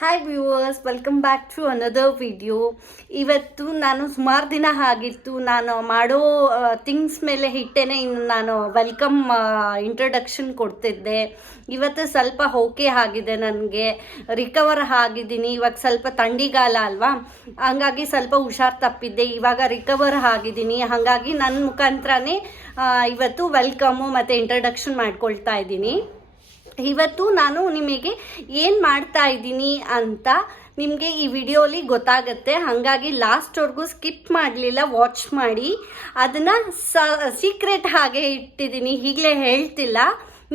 Hi viewers welcome back to another video ಇವತ್ತು ನಾನು ಸುಮಾರು ದಿನ ಆಗಿತ್ತು. ನಾನು ಮಾಡೋ ಥಿಂಗ್ಸ್ ಮೇಲೆ ಹಿಟ್ಟೇನೆ ಇನ್ನು ನಾನು ವೆಲ್ಕಮ್ ಇಂಟ್ರಡಕ್ಷನ್ ಕೊಡ್ತಿದ್ದೆ. ಇವತ್ತು ಸ್ವಲ್ಪ ಓಕೆ ಆಗಿದೆ ನನಗೆ. ರಿಕವರ್ ಆಗಿದ್ದೀನಿ. ಇವಾಗ ಸ್ವಲ್ಪ ಥಂಡಿಗಾಲ ಅಲ್ವಾ? ಹಂಗಾಗಿ ಸ್ವಲ್ಪ ಹುಷಾರು ತಪ್ಪಿದ್ದೆ. ಇವಾಗ ರಿಕವರ್ ಆಗಿದ್ದೀನಿ. ಹಾಗಾಗಿ ನನ್ನ ಮುಖಾಂತರನೇ ಇವತ್ತು ವೆಲ್ಕಮು ಮತ್ತು ಇಂಟ್ರಡಕ್ಷನ್ ಮಾಡ್ಕೊಳ್ತಾ ಇದ್ದೀನಿ. ಇವತ್ತು ನಾನು ನಿಮಗೆ ಏನು ಮಾಡ್ತಾ ಇದ್ದೀನಿ ಅಂತ ನಿಮಗೆ ಈ ವಿಡಿಯೋಲಿ ಗೊತ್ತಾಗುತ್ತೆ. ಹಾಗಾಗಿ ಲಾಸ್ಟ್ವರೆಗೂ ಸ್ಕಿಪ್ ಮಾಡಲಿಲ್ಲ ವಾಚ್ ಮಾಡಿ. ಅದನ್ನು ಸೀಕ್ರೆಟ್ ಹಾಗೆ ಇಟ್ಟಿದ್ದೀನಿ, ಈಗಲೇ ಹೇಳ್ತಿಲ್ಲ.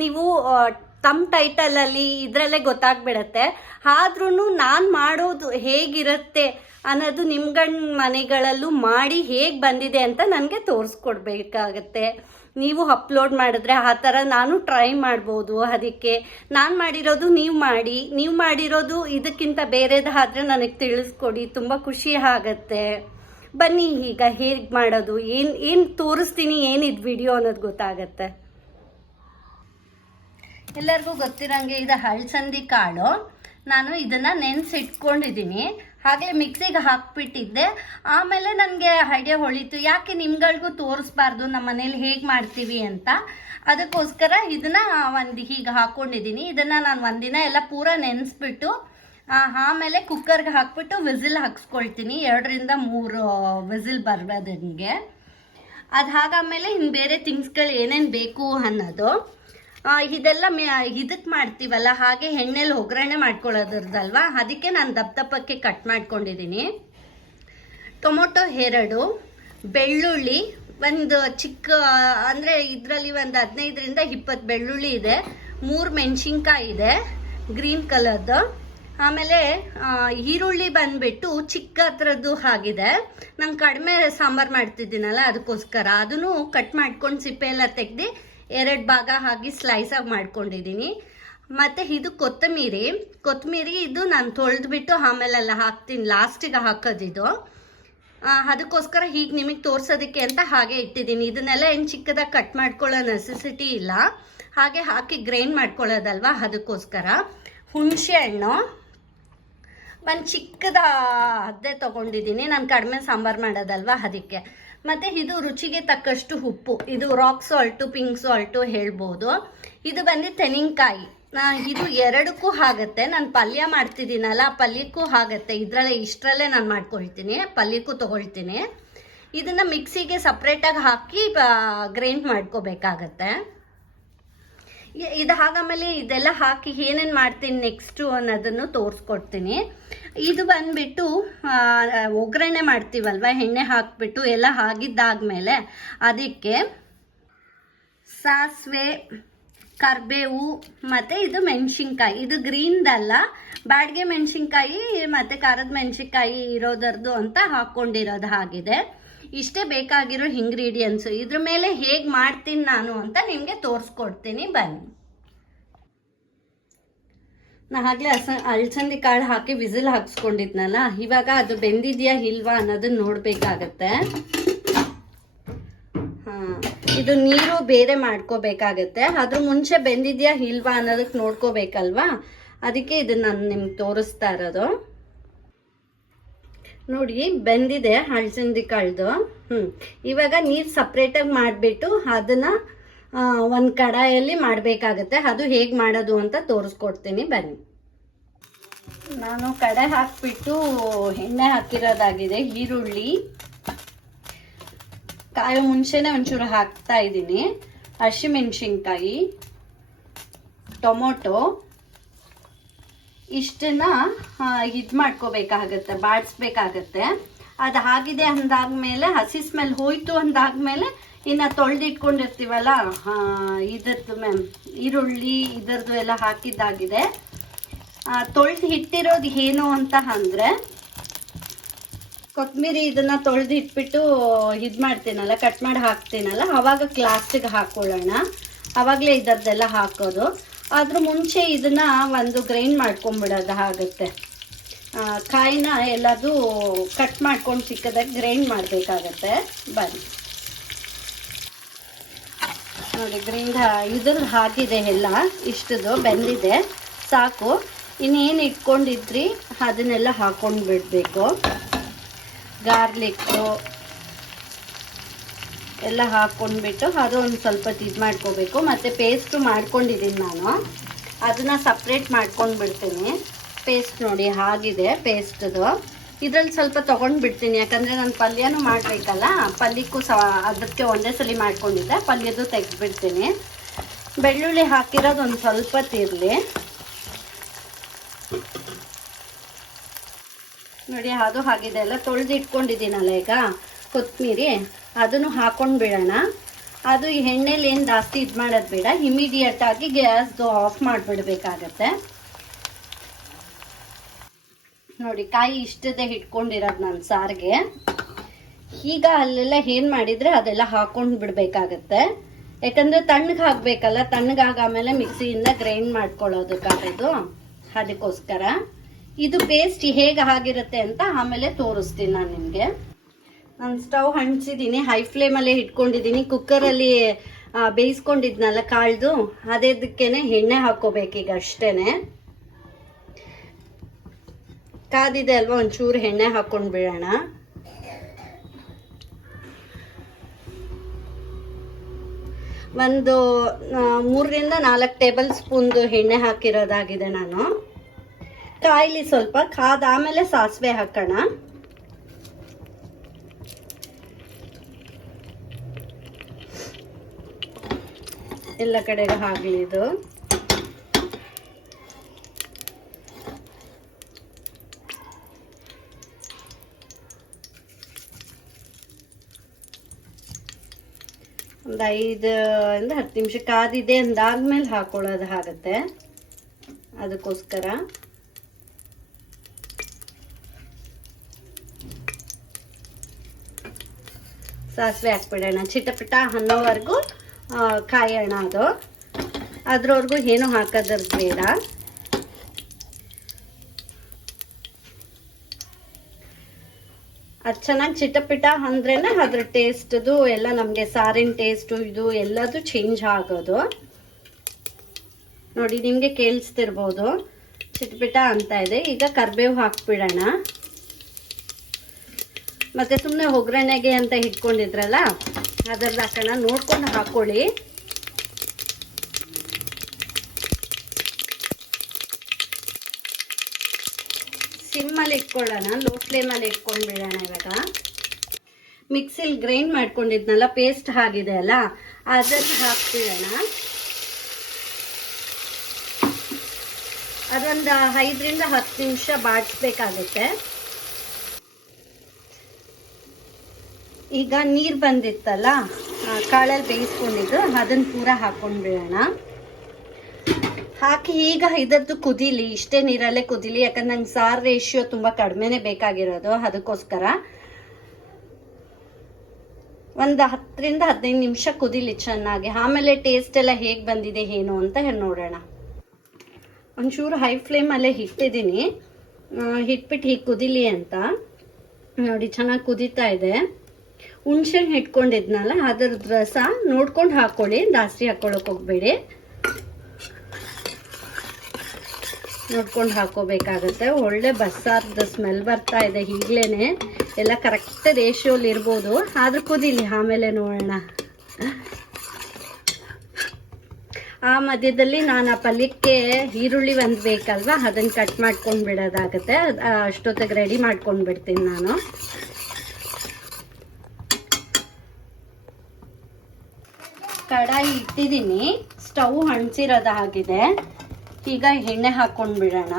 ನೀವು ತಮ್ಮ ಟೈಟಲಲ್ಲಿ ಇದರಲ್ಲೇ ಗೊತ್ತಾಗ್ಬಿಡತ್ತೆ. ಆದ್ರೂ ನಾನು ಮಾಡೋದು ಹೇಗಿರುತ್ತೆ ಅನ್ನೋದು ನಿಮ್ಗಣ್ಣ ಮನೆಗಳಲ್ಲೂ ಮಾಡಿ ಹೇಗೆ ಬಂದಿದೆ ಅಂತ ನನಗೆ ತೋರಿಸ್ಕೊಡ್ಬೇಕಾಗತ್ತೆ. ನೀವು ಅಪ್ಲೋಡ್ ಮಾಡಿದ್ರೆ ಆ ಥರ ನಾನು ಟ್ರೈ ಮಾಡ್ಬೋದು. ಅದಕ್ಕೆ ನಾನು ಮಾಡಿರೋದು ನೀವು ಮಾಡಿ. ನೀವು ಮಾಡಿರೋದು ಇದಕ್ಕಿಂತ ಬೇರೆದಾದರೆ ನನಗೆ ತಿಳಿಸ್ಕೊಡಿ. ತುಂಬ ಖುಷಿ ಆಗತ್ತೆ. ಬನ್ನಿ ಈಗ ಹೇಗೆ ಮಾಡೋದು? ಏನು ಏನು ತೋರಿಸ್ತೀನಿ, ಏನಿದು ವಿಡಿಯೋ ಅನ್ನೋದು ಗೊತ್ತಾಗತ್ತೆ. ಎಲ್ಲರಿಗೂ ಗೊತ್ತಿರೋಂಗೆ ಇದು ಹಳಸಂದಿ ಕಾಳು. ನಾನು ಇದನ್ನು ನೆನೆಸಿಟ್ಕೊಂಡಿದ್ದೀನಿ. ಹಾಗೆ ಮಿಕ್ಸಿಗೆ ಹಾಕ್ಬಿಟ್ಟಿದ್ದೆ. ಆಮೇಲೆ ನನಗೆ ಐಡಿಯಾ ಹೊಳಿತು. ಯಾಕೆ ನಿಮ್ಗಳಿಗೂ ತೋರಿಸ್ಬಾರ್ದು? ನಮ್ಮ ಮನೇಲಿ ಹೇಗೆ ಮಾಡ್ತೀವಿ ಅಂತ. ಅದಕ್ಕೋಸ್ಕರ ಇದನ್ನು ಒಂದು ಹೀಗೆ ಹಾಕ್ಕೊಂಡಿದ್ದೀನಿ ಇದನ್ನು ನಾನು ಒಂದಿನ ಎಲ್ಲ ಪೂರ ನೆನೆಸ್ಬಿಟ್ಟು ಆಮೇಲೆ ಕುಕ್ಕರ್ಗೆ ಹಾಕ್ಬಿಟ್ಟು ವಿಸಿಲ್ ಹಾಕ್ಸ್ಕೊಳ್ತೀನಿ. ಎರಡರಿಂದ ಮೂರು ವಿಸಿಲ್ ನನಗೆ ಅದು ಹಾಗಾದಮೇಲೆ ಇನ್ನು ಬೇರೆ ಥಿಂಗ್ಸ್ಗಳು ಏನೇನು ಬೇಕು ಅನ್ನೋದು. ಇದೆಲ್ಲ ಇದಕ್ಕೆ ಮಾಡ್ತೀವಲ್ಲ, ಹಾಗೆ ಎಣ್ಣೆಲಿ ಒಗ್ಗರಣೆ ಮಾಡ್ಕೊಳ್ಳೋದ್ರದಲ್ವಾ? ಅದಕ್ಕೆ ನಾನು ದಪ್ಪ ದಪ್ಪಕ್ಕೆ ಕಟ್ ಮಾಡ್ಕೊಂಡಿದ್ದೀನಿ ಟೊಮೊಟೊ ಎರಡು, ಬೆಳ್ಳುಳ್ಳಿ ಒಂದು ಚಿಕ್ಕ, ಅಂದರೆ ಇದರಲ್ಲಿ ಒಂದು ಹದಿನೈದರಿಂದ ಇಪ್ಪತ್ತು ಬೆಳ್ಳುಳ್ಳಿ ಇದೆ, ಮೂರು ಮೆಣಸಿನ್ಕಾಯಿ ಇದೆ, ಗ್ರೀನ್ ಕಲರ್ದು. ಆಮೇಲೆ ಈರುಳ್ಳಿ ಬಂದ್ಬಿಟ್ಟು ಚಿಕ್ಕ ಹತ್ರದ್ದು ಆಗಿದೆ. ನಾನು ಕಡಿಮೆ ಸಾಂಬಾರು ಮಾಡ್ತಿದ್ದೀನಲ್ಲ, ಅದಕ್ಕೋಸ್ಕರ. ಅದನ್ನು ಕಟ್ ಮಾಡ್ಕೊಂಡು ಸಿಪ್ಪೆ ಎಲ್ಲ ತೆಗ್ದು ಎರಡು ಭಾಗ ಹಾಕಿ ಸ್ಲೈಸಾಗಿ ಮಾಡ್ಕೊಂಡಿದ್ದೀನಿ. ಮತ್ತು ಇದು ಕೊತ್ತಂಬರಿ. ಕೊತ್ತಂಬರಿ ಇದು ನಾನು ತೊಳೆದ್ಬಿಟ್ಟು ಆಮೇಲೆಲ್ಲ ಹಾಕ್ತೀನಿ. ಲಾಸ್ಟಿಗೆ ಹಾಕೋದಿದು ಅದಕ್ಕೋಸ್ಕರ ಹೀಗೆ ನಿಮಗೆ ತೋರಿಸೋದಕ್ಕೆ ಅಂತ ಹಾಗೆ ಇಟ್ಟಿದ್ದೀನಿ. ಇದನ್ನೆಲ್ಲ ಏನು ಚಿಕ್ಕದಾಗಿ ಕಟ್ ಮಾಡ್ಕೊಳ್ಳೋ ನೆಸೆಸಿಟಿ ಇಲ್ಲ. ಹಾಗೆ ಹಾಕಿ ಗ್ರೈಂಡ್ ಮಾಡ್ಕೊಳ್ಳೋದಲ್ವ ಅದಕ್ಕೋಸ್ಕರ. ಹುಣಸೆ ಹಣ್ಣು. ಒಂದು ಚಿಕ್ಕದ ಅದೇ ತೊಗೊಂಡಿದ್ದೀನಿ. ನಾನು ಕಡಿಮೆ ಸಾಂಬಾರು ಮಾಡೋದಲ್ವ ಅದಕ್ಕೆ. ಮತ್ತು ಇದು ರುಚಿಗೆ ತಕ್ಕಷ್ಟು ಉಪ್ಪು. ಇದು ರಾಕ್ ಸಾಲ್ಟು ಪಿಂಕ್ ಸಾಲ್ಟು ಹೇಳ್ಬೋದು. ಇದು ಬಂದು ತೆಂಗಿನಕಾಯಿ. ಇದು ಎರಡಕ್ಕೂ ಆಗತ್ತೆ. ನಾನು ಪಲ್ಯ ಮಾಡ್ತಿದ್ದೀನಲ್ಲ ಪಲ್ಯಕ್ಕೂ ಆಗುತ್ತೆ. ಇದರಲ್ಲೇ, ಇಷ್ಟರಲ್ಲೇ ನಾನು ಮಾಡ್ಕೊಳ್ತೀನಿ. ಪಲ್ಯಕ್ಕೂ ತೊಗೊಳ್ತೀನಿ. ಇದನ್ನು ಮಿಕ್ಸಿಗೆ ಸಪ್ರೇಟಾಗಿ ಹಾಕಿ ಗ್ರೈಂಡ್ ಮಾಡ್ಕೋಬೇಕಾಗತ್ತೆ. ಇದು ಹಾಗಾಮೇಲೆ ಇದೆಲ್ಲ ಹಾಕಿ ಏನೇನು ಮಾಡ್ತೀನಿ ನೆಕ್ಸ್ಟು ಅನ್ನೋದನ್ನು ತೋರಿಸ್ಕೊಡ್ತೀನಿ. ಇದು ಬಂದ್ಬಿಟ್ಟು ಒಗ್ಗರಣೆ ಮಾಡ್ತೀವಲ್ವ, ಎಣ್ಣೆ ಹಾಕಿಬಿಟ್ಟು ಎಲ್ಲ ಹಾಗಿದ್ದಾದ್ಮೇಲೆ ಅದಕ್ಕೆ ಸಾಸಿವೆ, ಕರಿಬೇವು, ಮತ್ತು ಇದು ಮೆಣಸಿನ್ಕಾಯಿ. ಇದು ಗ್ರೀನ್ದಲ್ಲ ಬಾಡಿಗೆ ಮೆಣಸಿನ್ಕಾಯಿ ಮತ್ತು ಖಾರದ ಮೆಣಸಿನ್ಕಾಯಿ ಇರೋದರದ್ದು ಅಂತ ಹಾಕ್ಕೊಂಡಿರೋದು ಆಗಿದೆ ಇಷ್ಟೇ ಬೇಕಾಗಿರೋ ಇಂಗ್ರೀಡಿಯೆಂಟ್ಸು ಇದ್ರ ಮೇಲೆ ಹೇಗೆ ಮಾಡ್ತೀನಿ ನಾನು ಅಂತ ನಿಮಗೆ ತೋರಿಸ್ಕೊಡ್ತೀನಿ, ಬನ್ನಿ. ನಾ ಆಗಲೇ ಹಸ ಅಳಸಂದಿ ಕಾಳು ಹಾಕಿ ವಿಸಿಲ್ ಹಾಕ್ಸ್ಕೊಂಡಿದ್ನಲ್ಲ, ಇವಾಗ ಅದು ಬೆಂದಿದೆಯಾ ಇಲ್ವಾ ಅನ್ನೋದನ್ನ ನೋಡಬೇಕಾಗತ್ತೆ. ಹಾಂ, ಇದು ನೀರು ಬೇರೆ ಮಾಡ್ಕೋಬೇಕಾಗತ್ತೆ ಅದ್ರ ಮುಂಚೆ ಬೆಂದಿದೆಯಾ ಇಲ್ವಾ ಅನ್ನೋದಕ್ಕೆ ನೋಡ್ಕೋಬೇಕಲ್ವಾ? ಅದಕ್ಕೆ ಇದನ್ನ ನಾನು ನಿಮ್ಗೆ ತೋರಿಸ್ತಾ ಇರೋದು. ನೋಡಿ, ಬೆಂದಿದೆ ಹಳಸಂದಿ ಕಾಳ್ದು. ಹ್ಞೂ ಇವಾಗ ನೀರು ಸಪ್ರೇಟಾಗಿ ಮಾಡಿಬಿಟ್ಟು ಅದನ್ನು ಒಂದು ಕಡಾಯಲ್ಲಿ ಮಾಡಬೇಕಾಗತ್ತೆ. ಅದು ಹೇಗೆ ಮಾಡೋದು ಅಂತ ತೋರಿಸ್ಕೊಡ್ತೀನಿ. ಬನ್ನಿ. ನಾನು ಕಡೆ ಹಾಕ್ಬಿಟ್ಟು ಎಣ್ಣೆ ಹಾಕಿರೋದಾಗಿದೆ, ಈರುಳ್ಳಿ. ಕಾಯಿ ಮುಂಚೆನೆ ಒಂಚೂರು ಹಾಕ್ತಾ ಇದ್ದೀನಿ. ಹಸಿಮೆಣಸಿನ್ಕಾಯಿ, ಟೊಮೊಟೊ. ಇಷ್ಟನ್ನ ಇದು ಮಾಡ್ಕೋಬೇಕಾಗತ್ತೆ ಬಾಡಿಸ್ಬೇಕಾಗತ್ತೆ ಅದು ಆಗಿದೆ ಅಂದಾದ್ಮೇಲೆ ಹಸಿ ಸ್ಮೆಲ್ ಹೋಯ್ತು ಅಂದಾದ್ಮೇಲೆ ಇನ್ನು ತೊಳೆದಿಟ್ಕೊಂಡಿರ್ತೀವಲ್ಲ ಇದ್ರದ್ದು ಮ್ಯಾಮ್ ಈರುಳ್ಳಿ ಇದರದ್ದು ಎಲ್ಲ ಹಾಕಿದ್ದಾಗಿದೆ. ತೊಳೆದು ಇಟ್ಟಿರೋದು ಏನು ಅಂತ ಅಂದರೆ ಕೊತ್ತಂಬರಿ ಇದನ್ನ ತೊಳೆದು ಇಟ್ಬಿಟ್ಟು ಇದು ಮಾಡ್ತೀನಲ್ಲ ಕಟ್ ಮಾಡಿ ಹಾಕ್ತೀನಲ್ಲ, ಅವಾಗ ಕ್ಲಾಸ್ಟಿಗೆ ಹಾಕೊಳ್ಳೋಣ. ಅವಾಗಲೇ ಇದರದ್ದೆಲ್ಲ ಹಾಕೋದು. ಅದ್ರ ಮುಂಚೆ ಇದನ್ನ ಒಂದು ಗ್ರೈಂಡ್ ಮಾಡ್ಕೊಂಬಿಡೋದು ಆಗುತ್ತೆ. ಕಾಯಿನ ಎಲ್ಲದು ಕಟ್ ಮಾಡ್ಕೊಂಡು ಚಿಕ್ಕದಾಗಿ ಗ್ರೈಂಡ್ ಮಾಡಬೇಕಾಗತ್ತೆ. ಬನ್ನಿ. ನೋಡಿ, ಗ್ರೈಂಡ್ ಇದ್ರದ್ದು ಹಾಕಿದೆ ಎಲ್ಲ ಇಷ್ಟದು ಬೆಂದಿದೆ. ಸಾಕು. ಇನ್ನೇನು ಇಟ್ಕೊಂಡಿದ್ರಿ, ಅದನ್ನೆಲ್ಲ ಹಾಕೊಂಡು ಬಿಡಬೇಕು. ಗಾರ್ಲಿಕ್ಕು ಎಲ್ಲ ಹಾಕ್ಕೊಂಡ್ಬಿಟ್ಟು ಅದು ಒಂದು ಸ್ವಲ್ಪ ಇದು ಮಾಡ್ಕೋಬೇಕು. ಮತ್ತು ಪೇಸ್ಟು ಮಾಡ್ಕೊಂಡಿದ್ದೀನಿ ನಾನು. ಅದನ್ನು ಸಪ್ರೇಟ್ ಮಾಡ್ಕೊಂಡು ಬಿಡ್ತೀನಿ ಪೇಸ್ಟ್ ನೋಡಿ ಆಗಿದೆ ಪೇಸ್ಟದು ಇದ್ರಲ್ಲಿ ಸ್ವಲ್ಪ ತೊಗೊಂಡು ಬಿಡ್ತೀನಿ ಯಾಕಂದರೆ ನಾನು ಪಲ್ಯನೂ ಮಾಡಬೇಕಲ್ಲ, ಪಲ್ಯಕ್ಕೂ ಸ ಅದಕ್ಕೆ ಒಂದೇ ಸಲ ಮಾಡ್ಕೊಂಡಿದ್ದೆ. ಪಲ್ಯದ್ದು ತೆಗೆದುಬಿಡ್ತೀನಿ. ಬೆಳ್ಳುಳ್ಳಿ ಹಾಕಿರೋದು ಒಂದು ಸ್ವಲ್ಪ ತಿರ್ಲಿ ನೋಡಿ, ಅದು ಹಾಗಿದೆ ಎಲ್ಲ ತೊಳೆದು ಇಟ್ಕೊಂಡಿದ್ದೀನಲ್ಲ ಈಗ. ಕೊತ್ತಂಬರಿ ಅದನ್ನು ಹಾಕೊಂಡು ಬಿಡೋಣ. ಅದು ಎಣ್ಣೆಲಿ ಏನು ಜಾಸ್ತಿ ಇದು ಮಾಡೋದು ಬೇಡ ಇಮಿಡಿಯೇಟ್ ಆಗಿ ಗ್ಯಾಸ್ದು ಆಫ್ ಮಾಡಿಬಿಡ್ಬೇಕಾಗತ್ತೆ. ನೋಡಿ, ಕಾಯಿ ಇಷ್ಟದೇ ಇಟ್ಕೊಂಡಿರೋದು ನಾನು ಸಾರಿಗೆ. ಈಗ ಅಲ್ಲೆಲ್ಲ ಏನು ಮಾಡಿದರೆ ಅದೆಲ್ಲ ಹಾಕೊಂಡು ಬಿಡಬೇಕಾಗತ್ತೆ. ಯಾಕಂದರೆ ತಣ್ಣಗೆ ಹಾಕಬೇಕಲ್ಲ ತಣ್ಣಗಾಗ ಆಮೇಲೆ ಮಿಕ್ಸಿಯಿಂದ ಗ್ರೈಂಡ್ ಮಾಡ್ಕೊಳ್ಳೋದಕ್ಕಾಗೋದು. ಅದಕ್ಕೋಸ್ಕರ. ಇದು ಪೇಸ್ಟ್ ಹೇಗೆ ಆಗಿರುತ್ತೆ ಅಂತ ಆಮೇಲೆ ತೋರಿಸ್ತೀನಿ ನಾನು ನಿಮಗೆ. ನಾನು ಸ್ಟವ್ ಹಂಚಿದ್ದೀನಿ ಹೈ ಫ್ಲೇಮಲ್ಲೇ ಇಟ್ಕೊಂಡಿದ್ದೀನಿ ಕುಕ್ಕರಲ್ಲಿ ಬೇಯಿಸ್ಕೊಂಡಿದ್ನಲ್ಲ ಕಾಳ್ದು ಅದೇದಕ್ಕೇನೆ ಎಣ್ಣೆ ಹಾಕೋಬೇಕೀಗ ಅಷ್ಟೇ ಕಾದಿದೆ ಅಲ್ವಾ, ಒಂಚೂರು ಎಣ್ಣೆ ಹಾಕೊಂಡು ಬಿಡೋಣ. ಒಂದು ಮೂರರಿಂದ ನಾಲ್ಕು ಟೇಬಲ್ ಸ್ಪೂನ್ದು ಎಣ್ಣೆ ಹಾಕಿರೋದಾಗಿದೆ ನಾನು. ಕಾಯಿಲಿ ಸ್ವಲ್ಪ ಕಾದ ಆಮೇಲೆ ಸಾಸಿವೆ ಹಾಕೋಣ. ಎಲ್ಲ ಕಡೆಗೂ ಆಗಲಿ ಇದು. ಒಂದು ಐದು ಇಂದ ಹತ್ತು ನಿಮಿಷ ಕಾದಿದೆ ಅಂದಾದ್ಮೇಲೆ ಹಾಕೊಳ್ಳೋದು ಆಗುತ್ತೆ. ಅದಕ್ಕೋಸ್ಕರ. ಸಾಸಿವೆ ಹಾಕ್ಬಿಡೋಣ. ಚಿಟಪಿಟ ಅನ್ನೋವರೆಗೂ ಕಾಯೋಣ ಅದು. ಅದ್ರವರೆಗೂ ಏನು ಹಾಕೋದ್ರದ್ದು ಬೇಡ. ಅದು ಚೆನ್ನಾಗಿ ಚಿಟಪಿಟ ಅಂದ್ರೇನೆ ಅದ್ರ ಟೇಸ್ಟ್ದು ಎಲ್ಲ ನಮಗೆ ಸಾರಿನ ಟೇಸ್ಟು ಇದು ಎಲ್ಲದು ಚೇಂಜ್ ಆಗೋದು. ನೋಡಿ, ನಿಮಗೆ ಕೇಳಿಸ್ತಿರ್ಬೋದು. ಚಿಟಪಿಟ ಅಂತ ಇದೆ. ಈಗ ಕರ್ಬೇವು ಹಾಕ್ಬಿಡೋಣ. ಮತ್ತೆ ಸುಮ್ಮನೆ ಒಗ್ಗರಣೆಗೆ ಅಂತ ಇಟ್ಕೊಂಡಿದ್ರಲ್ಲ ಅದರಲ್ಲಿ ಹಾಕೋಣ ನೋಡ್ಕೊಂಡು ಹಾಕೊಳ್ಳಿ. ಸಿಮ್ಮಲ್ಲಿ ಇಟ್ಕೊಳ್ಳೋಣ, ಲೋ ಫ್ಲೇಮಲ್ಲಿ ಇಟ್ಕೊಂಡು ಬಿಡೋಣ ಇವಾಗ. ಮಿಕ್ಸಿಲ್ ಗ್ರೈಂಡ್ ಮಾಡ್ಕೊಂಡಿದ್ನಲ್ಲ, ಪೇಸ್ಟ್ ಆಗಿದೆ ಅಲ್ಲ? ಅದನ್ನು ಹಾಕ್ಬಿಡೋಣ. ಅದೊಂದು ಐದರಿಂದ ಹತ್ತು ನಿಮಿಷ ಬಾಡಿಸ್ಬೇಕಾಗುತ್ತೆ. ಈಗ ನೀರು ಬಂದಿತ್ತಲ್ಲ ಕಾಳಲ್ಲಿ ಬೇಯಿಸ್ಕೊಂಡಿದ್ದು ಅದನ್ನು ಪೂರ ಹಾಕೊಂಡು ಬಿಡೋಣ. ಹಾಕಿ ಈಗ ಇದರದ್ದು ಕುದೀಲಿ, ಇಷ್ಟೇ ನೀರಲ್ಲೇ ಕುದೀಲಿ, ಯಾಕಂದ್ರೆ ನಂಗೆ ಸಾರು ರೇಷಿಯೋ ತುಂಬ ಕಡಿಮೆನೇ ಬೇಕಾಗಿರೋದು, ಅದಕ್ಕೋಸ್ಕರ. ಒಂದು ಹತ್ತರಿಂದ ಹದಿನೈದು ನಿಮಿಷ ಕುದೀಲಿ ಚೆನ್ನಾಗಿ. ಆಮೇಲೆ ಟೇಸ್ಟ್ ಎಲ್ಲ ಹೇಗೆ ಬಂದಿದೆ, ಏನು ಅಂತ ಹೇಳಿ ನೋಡೋಣ. ಒಂಚೂರು ಹೈ ಫ್ಲೇಮಲ್ಲೇ ಇಟ್ಟಿದ್ದೀನಿ ಹಿಟ್ಬಿಟ್ಟು ಹೀಗೆ ಕುದೀಲಿ ಅಂತ. ನೋಡಿ, ಚೆನ್ನಾಗಿ ಕುದೀತಾ ಇದೆ. ಹುಣ್ಸೆಹಣ್ಣು ಇಟ್ಕೊಂಡಿದ್ನಲ್ಲ ಅದರ ರಸ ನೋಡ್ಕೊಂಡು ಹಾಕ್ಕೊಳ್ಳಿ ಜಾಸ್ತಿ ಹಾಕ್ಕೊಳಕ್ಕೆ ಹೋಗ್ಬೇಡಿ. ನೋಡ್ಕೊಂಡು ಹಾಕೋಬೇಕಾಗತ್ತೆ. ಒಳ್ಳೆ ಬಸ್ಸಾರ್ದ ಸ್ಮೆಲ್ ಬರ್ತಾ ಇದೆ ಈಗಲೇ ಎಲ್ಲ ಕರೆಕ್ಟ್ ರೇಷಿಯೋಲಿ ಇರ್ಬೋದು. ಆದ್ರೂ ಕುದಿಲಿ, ಆಮೇಲೆ ನೋಡೋಣ. ಆ ಮಧ್ಯದಲ್ಲಿ ನಾನು ಆ ಪಲ್ಯಕ್ಕೆ ಈರುಳ್ಳಿ ಒಂದು ಬೇಕಲ್ವಾ? ಅದನ್ನು ಕಟ್ ಮಾಡ್ಕೊಂಡು ಬಿಡೋದಾಗತ್ತೆ ಅಷ್ಟೊತ್ತಿಗೆ ರೆಡಿ ಮಾಡ್ಕೊಂಡು ಬಿಡ್ತೀನಿ ನಾನು. ಕಡಾಯಿ ಇಟ್ಟಿದ್ದೀನಿ. ಸ್ಟವ್ ಹಣ್ಸಿರೋದಾಗಿದೆ ಈಗ ಎಣ್ಣೆ ಹಾಕೊಂಡು ಬಿಡೋಣ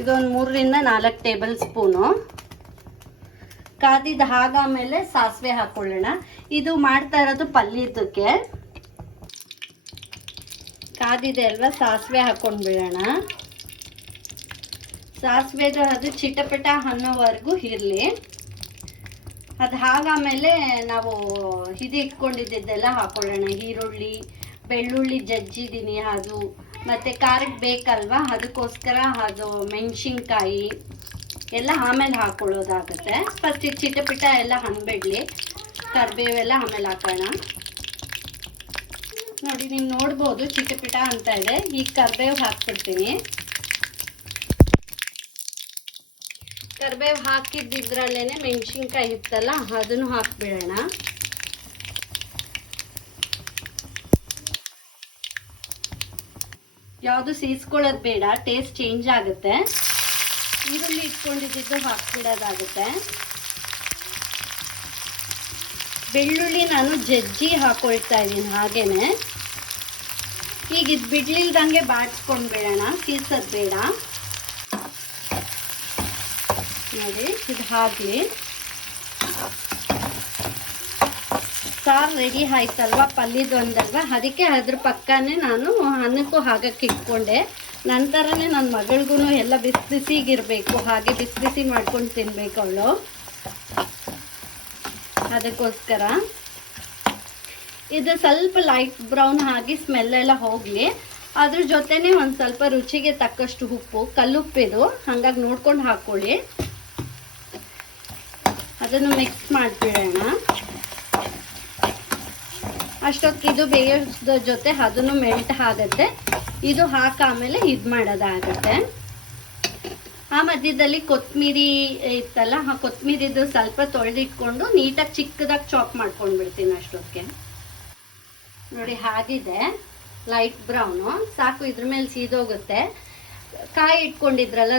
ಇದೊಂದು ಮೂರರಿಂದ ನಾಲ್ಕು ಟೇಬಲ್ ಸ್ಪೂನು. ಕಾದಿದ ಹಾಗಾಮೇಲೆ ಸಾಸಿವೆ ಹಾಕೊಳ್ಳೋಣ. ಇದು ಮಾಡ್ತಾ ಇರೋದು ಪಲ್ಯದಕ್ಕೆ ಕಾದಿದೆ ಅಲ್ವಾ, ಸಾಸಿವೆ ಹಾಕೊಂಡು ಬಿಡೋಣ ಸಾಸಿವೆದು ಅದು ಚಿಟಪಟ ಅನ್ನೋವರೆಗೂ ಇರಲಿ. ಅದು ಹಾಗಾಮೇಲೆ ನಾವು ಇದು ಇಟ್ಕೊಂಡಿದ್ದೆಲ್ಲ ಹಾಕೊಳ್ಳೋಣ. ಈರುಳ್ಳಿ, ಬೆಳ್ಳುಳ್ಳಿ ಜಜ್ಜಿದ್ದೀನಿ ಅದು. ಮತ್ತೆ ಖಾರಕ್ಕೆ ಬೇಕಲ್ವಾ? ಅದಕ್ಕೋಸ್ಕರ ಅದು ಮೆಣಸಿನ್ಕಾಯಿ ಎಲ್ಲ ಆಮೇಲೆ ಹಾಕೊಳ್ಳೋದಾಗುತ್ತೆ. ಫಸ್ಟ್ ಚಿಟಪಿಟ ಎಲ್ಲ ಹಣ್ಬಿಡ್ಲಿ. ಕರಿಬೇವೆಲ್ಲ ಆಮೇಲೆ ಹಾಕೋಣ. ನೋಡಿ ನೀವು ನೋಡ್ಬೋದು ಚಿಟಪಿಟ ಅಂತ ಇದೆ. ಈಗ ಕರ್ಬೇವು ಹಾಕ್ಬಿಡ್ತೀನಿ. ಕರ್ಬೇವು ಹಾಕಿದ್ದಿದ್ರಲ್ಲೇನೆ ಮೆಣಸಿನ್ಕಾಯಿ ಇತ್ತಲ್ಲ, ಅದನ್ನು ಹಾಕ್ಬಿಡೋಣ. ಯಾವುದು ಸೀಸ್ಕೊಳ್ಳೋದು ಬೇಡ, ಟೇಸ್ಟ್ ಚೇಂಜ್ ಆಗುತ್ತೆ. ಈರುಳ್ಳಿ ಇಟ್ಕೊಂಡಿದ್ದು ಹಾಕ್ಬಿಡೋದಾಗುತ್ತೆ. ಬೆಳ್ಳುಳ್ಳಿ ನಾನು ಜಜ್ಜಿ ಹಾಕೊಳ್ತಾ ಇದ್ದೀನಿ ಹಾಗೇನೆ. ಈಗ ಇದು ಬಿಡ್ಲಿಲ್ದಂಗೆ ಬಾಡಿಸ್ಕೊಂಡ್ಬಿಡೋಣ ಸೀಸೋದು ಬೇಡ. ನೋಡಿ ಇದು ಹಾಕಲಿ ಸಾರು ರೆಡಿ ಆಯ್ತಲ್ವ? ಪಲ್ಯದ ಒಂದಲ್ವಾ ಅದಕ್ಕೆ ಅದ್ರ ಪಕ್ಕನೇ ನಾನು ಅನ್ನಕ್ಕೂ ಹಾಕಕ್ಕೆ ಇಟ್ಕೊಂಡೆ. ನಂತರನೇ ನನ್ನ ಮಗಳಿಗೂ ಎಲ್ಲ ಬಿಸಿ ಬಿಸಿಗಿರಬೇಕು. ಹಾಗೆ ಬಿಸಿ ಬಿಸಿ ಮಾಡ್ಕೊಂಡು ತಿನ್ಬೇಕು ಅವಳು. ಅದಕ್ಕೋಸ್ಕರ. ಇದು ಸ್ವಲ್ಪ ಲೈಟ್ ಬ್ರೌನ್ ಆಗಿ ಸ್ಮೆಲ್ ಎಲ್ಲ ಹೋಗಲಿ. ಅದ್ರ ಜೊತೆನೇ ಒಂದು ಸ್ವಲ್ಪ ರುಚಿಗೆ ತಕ್ಕಷ್ಟು ಉಪ್ಪು. ಕಲ್ಲುಪ್ಪಿದು. ಹಾಗಾಗಿ ನೋಡ್ಕೊಂಡು ಹಾಕೊಳ್ಳಿ. ಅದನ್ನು ಮಿಕ್ಸ್ ಮಾಡ್ಬಿಡೋಣ ಅಷ್ಟೊತ್ತು ಇದು ಬೇಯೋದ್ರ ಜೊತೆ ಅದನ್ನು ಮೆಲ್ಟ್ ಆಗುತ್ತೆ. ಇದು ಹಾಕಾಮೇಲೆ ಇದು ಮಾಡೋದಾಗತ್ತೆ. ಆ ಮಧ್ಯದಲ್ಲಿ ಕೊತ್ತಂಬರಿ ಇತ್ತಲ್ಲ, ಆ ಕೊತ್ತಂಬರಿದು ಸ್ವಲ್ಪ ತೊಳೆದಿಟ್ಕೊಂಡು ನೀಟಾಗಿ ಚಿಕ್ಕದಾಗಿ ಚಾಪ್ ಮಾಡ್ಕೊಂಡ್ಬಿಡ್ತೀನಿ ಅಷ್ಟೊತ್ತಿಗೆ ನೋಡಿ, ಹಾಗಿದೆ. Light brown. ಸಾಕು, ಇದ್ರ ಮೇಲೆ ಸೀದೋಗುತ್ತೆ. ಕಾಯಿ ಇಟ್ಕೊಂಡಿದ್ರಲ್ಲ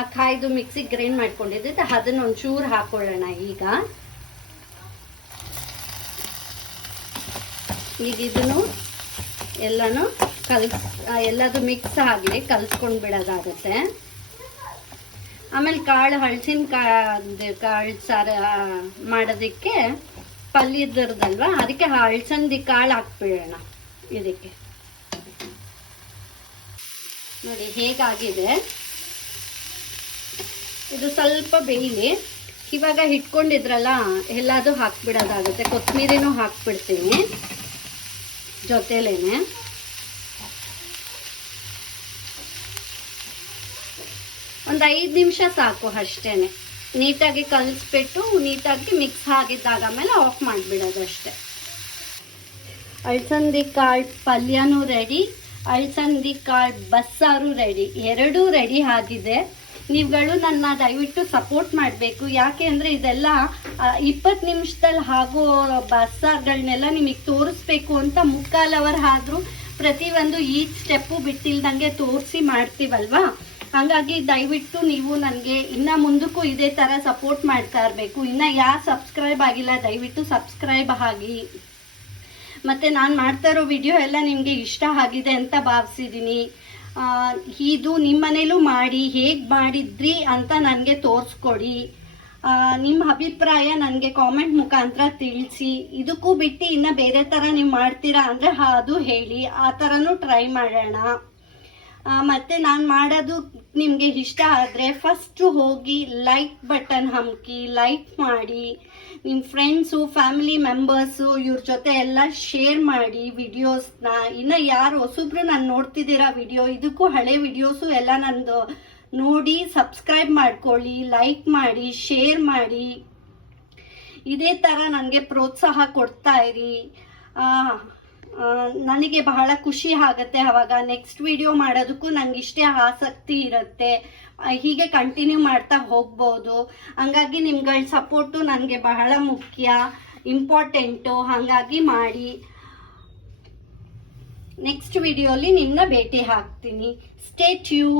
ಆ ಕಾಯ್ದು ಮಿಕ್ಸಿಗೆ ಗ್ರೈಂಡ್ ಮಾಡ್ಕೊಂಡಿದ್ದೆ ಅದನ್ನ ಒಂಚೂರು ಹಾಕೊಳ್ಳೋಣ ಈಗ. ಈಗ ಇದನ್ನು ಎಲ್ಲಾನು ಕಲ್ಸ್ ಎಲ್ಲದು ಮಿಕ್ಸ್ ಆಗಲಿ ಕಲ್ಸ್ಕೊಂಡು ಬಿಡೋದಾಗುತ್ತೆ. ಆಮೇಲೆ ಕಾಳು, ಹಳಸಿನ ಕಾಳು ಸಾರು ಮಾಡೋದಕ್ಕೆ ಪಲ್ಯದರ್ದಲ್ವಾ, ಅದಕ್ಕೆ ಹಳಸಂದಿ ಕಾಳು ಹಾಕ್ಬಿಡೋಣ ಇದಕ್ಕೆ. ನೋಡಿ, ಹೇಗಾಗಿದೆ? ಇದು ಸ್ವಲ್ಪ ಬೇಯಲಿ. ಇವಾಗ ಇಟ್ಕೊಂಡಿದ್ರಲ್ಲ ಎಲ್ಲದು ಹಾಕ್ಬಿಡೋದಾಗುತ್ತೆ. ಕೊತ್ತಂಬರಿನೂ ಹಾಕ್ಬಿಡ್ತೀನಿ, ಜೊತೆಲೇನೆ. ಒಂದು ಐದು ನಿಮಿಷ ಸಾಕು ಅಷ್ಟೇನೆ. ನೀಟಾಗಿ ಕಲಿಸ್ಬಿಟ್ಟು, ನೀಟಾಗಿ ಮಿಕ್ಸ್ ಆಗಿದ್ದಾಗ ಆಮೇಲೆ ಆಫ್ ಮಾಡಿಬಿಡೋದು ಅಷ್ಟೇ. ಅಳ್ಸಂದಿ ಕಾಳು ಪಲ್ಯನೂ ರೆಡಿ. ಅಳ್ಸಂದಿ ಕಾಳು ಬಸ್ಸಾರು ರೆಡಿ. ಎರಡೂ ರೆಡಿ ಆಗಿದೆ. ನೀವುಗಳು ನನ್ನ ದಯವಿಟ್ಟು ಸಪೋರ್ಟ್ ಮಾಡಬೇಕು. ಯಾಕೆ ಅಂದರೆ ಇದೆಲ್ಲ ಇಪ್ಪತ್ತು ನಿಮಿಷದಲ್ಲಿ ಆಗೋ ಬಸ್ಸಾರುಗಳನ್ನೆಲ್ಲ ನಿಮಗೆ ತೋರಿಸ್ಬೇಕು ಅಂತ ಮುಕ್ಕಾಲ್ ಅವರ್ ಆದರೂ ಪ್ರತಿಯೊಂದು ಈ ಸ್ಟೆಪ್ಪು ಬಿಟ್ಟಿಲ್ದಂಗೆ ತೋರಿಸಿ ಮಾಡ್ತೀವಲ್ವಾ? ಹಾಗಾಗಿ ದಯವಿಟ್ಟು ನೀವು ನನಗೆ ಇನ್ನು ಮುಂದಕ್ಕೂ ಇದೇ ಥರ ಸಪೋರ್ಟ್ ಮಾಡ್ತಾ ಇರಬೇಕು. ಇನ್ನು ಯಾರು ಸಬ್ಸ್ಕ್ರೈಬ್ ಆಗಿಲ್ಲ, ದಯವಿಟ್ಟು ಸಬ್ಸ್ಕ್ರೈಬ್ ಆಗಿ. ಮತ್ತು ನಾನು ಮಾಡ್ತಾ ಇರೋ ವಿಡಿಯೋ ಎಲ್ಲ ನಿಮಗೆ ಇಷ್ಟ ಆಗಿದೆ ಅಂತ ಭಾವಿಸಿದ್ದೀನಿ ಇದು ನಿಮ್ಮ ಮನೇಲೂ ಮಾಡಿ, ಹೇಗೆ ಮಾಡಿದ್ರಿ ಅಂತ ನನಗೆ ತೋರಿಸ್ಕೊಡಿ. ನಿಮ್ಮ ಅಭಿಪ್ರಾಯ ನನಗೆ ಕಾಮೆಂಟ್ ಮುಖಾಂತರ ತಿಳಿಸಿ. ಇದಕ್ಕೂ ಬಿಟ್ಟು ಇನ್ನು ಬೇರೆ ಥರ ನೀವು ಮಾಡ್ತೀರಾ ಅಂದರೆ ಅದು ಹೇಳಿ. ಆ ಥರನೂ ಟ್ರೈ ಮಾಡೋಣ. ಮತ್ತೆ ನಾನು ಮಾಡೋದು ನಿಮಗೆ ಇಷ್ಟ ಆದರೆ ಫಸ್ಟು ಹೋಗಿ ಲೈಕ್ ಬಟನ್ ಹಮ್ಕಿ ಲೈಕ್ ಮಾಡಿ. ನಿಮ್ಮ ಫ್ರೆಂಡ್ಸು ಫ್ಯಾಮಿಲಿ ಮೆಂಬರ್ಸು ಇವ್ರ ಜೊತೆ ಎಲ್ಲ ಶೇರ್ ಮಾಡಿ ವಿಡಿಯೋಸ್ನ ಇನ್ನು ಯಾರು ಹೊಸಬ್ರು ನಾನು ನೋಡ್ತಿದ್ದೀರಾ ವಿಡಿಯೋ ಇದಕ್ಕೂ ಹಳೆ ವಿಡಿಯೋಸು ಎಲ್ಲ ನಂದು ನೋಡಿ ಸಬ್ಸ್ಕ್ರೈಬ್ ಮಾಡ್ಕೊಳ್ಳಿ ಲೈಕ್ ಮಾಡಿ ಶೇರ್ ಮಾಡಿ. ಇದೇ ಥರ ನನಗೆ ಪ್ರೋತ್ಸಾಹ ಕೊಡ್ತಾ ಇರಿ. ನನಗೆ ಬಹಳ ಖುಷಿ ಆಗುತ್ತೆ. ಅವಾಗ ನೆಕ್ಸ್ಟ್ ವಿಡಿಯೋ ಮಾಡೋದಕ್ಕೂ ನಂಗೆ ಇಷ್ಟೇ ಆಸಕ್ತಿ ಇರುತ್ತೆ. ಹೀಗೆ ಕಂಟಿನ್ಯೂ ಮಾಡ್ತಾ ಹೋಗ್ಬೋದು. ಹಂಗಾಗಿ ನಿಮ್ಗಳ ಸಪೋರ್ಟು ನನಗೆ ಬಹಳ ಮುಖ್ಯ ಇಂಪಾರ್ಟೆಂಟು ಹಾಗಾಗಿ ಮಾಡಿ. ನೆಕ್ಸ್ಟ್ ವಿಡಿಯೋಲಿ ನಿಮ್ಮನ್ನ ಭೇಟಿ ಹಾಕ್ತೀನಿ. ಸ್ಟೇ ಟ್ಯೂ